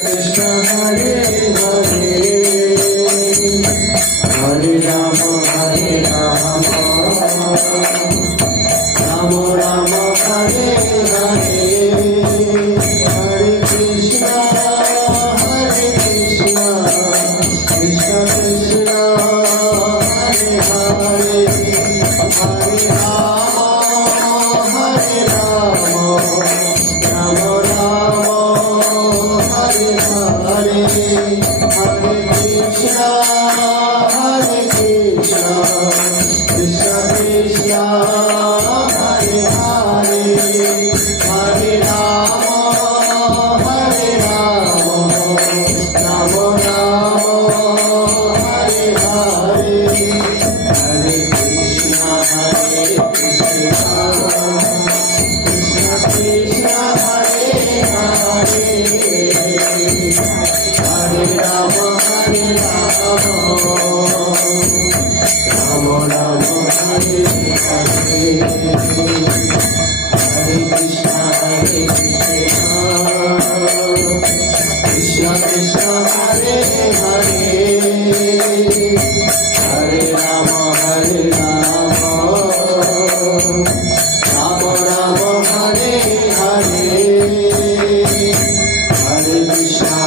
Krishna Hare Hare Hare Rama Hare Rama Rama Rama Hare Hare Hare Krishna Krishna Krishna Hare Hare Hare Rama Rama Rama Hare Hare Hare Krishna Krishna Krishna Hare Hare Hare Rama Rama Rama Hare Hare Hare Krishna Krishna Krishna Hare Hare Hare Rama Rama Rama Hare Hare Hare Krishna Krishna Krishna Hare Hare Hare Rama Rama Rama Hare Hare Hare Krishna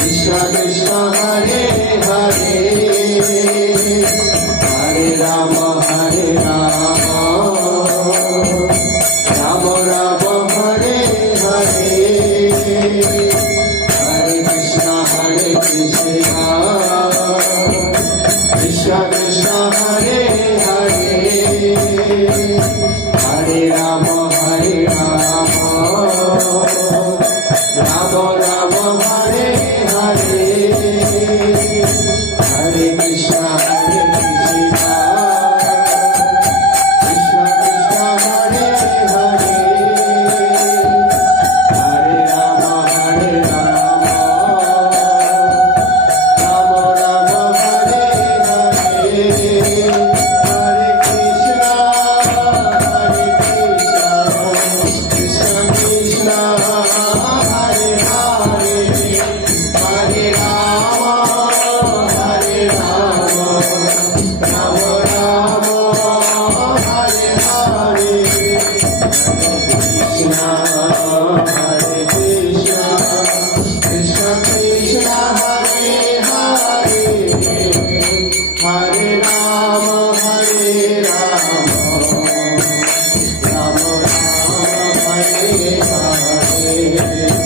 Krishna Krishna Hare Hare Hare Rama Rama Rama Hare Hare Hare Krishna Krishna Krishna Hare Hare Hare Rama Rama Rama Hare Hare Hare Krishna Krishna Krishna Hare Hare Hare Rama Rama Rama Hare Hare Hare Krishna Krishna Krishna Hare Hare Hare Rama Rama Rama Hare Hare Krishna Krishna Krishna Hare Hare Hare Rama Rama Rama Hare Hare